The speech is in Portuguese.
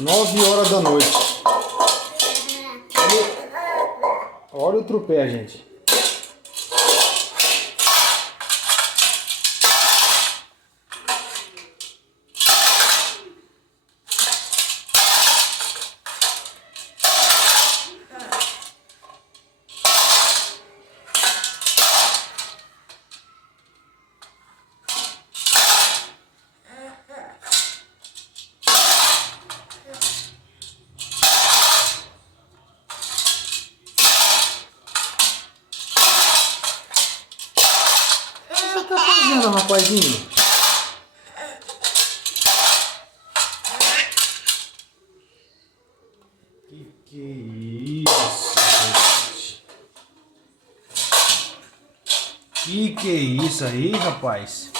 9 horas da noite. Olha o trupé, gente. O que você tá fazendo, rapazinho? Que é isso, gente? Que é isso aí, rapaz?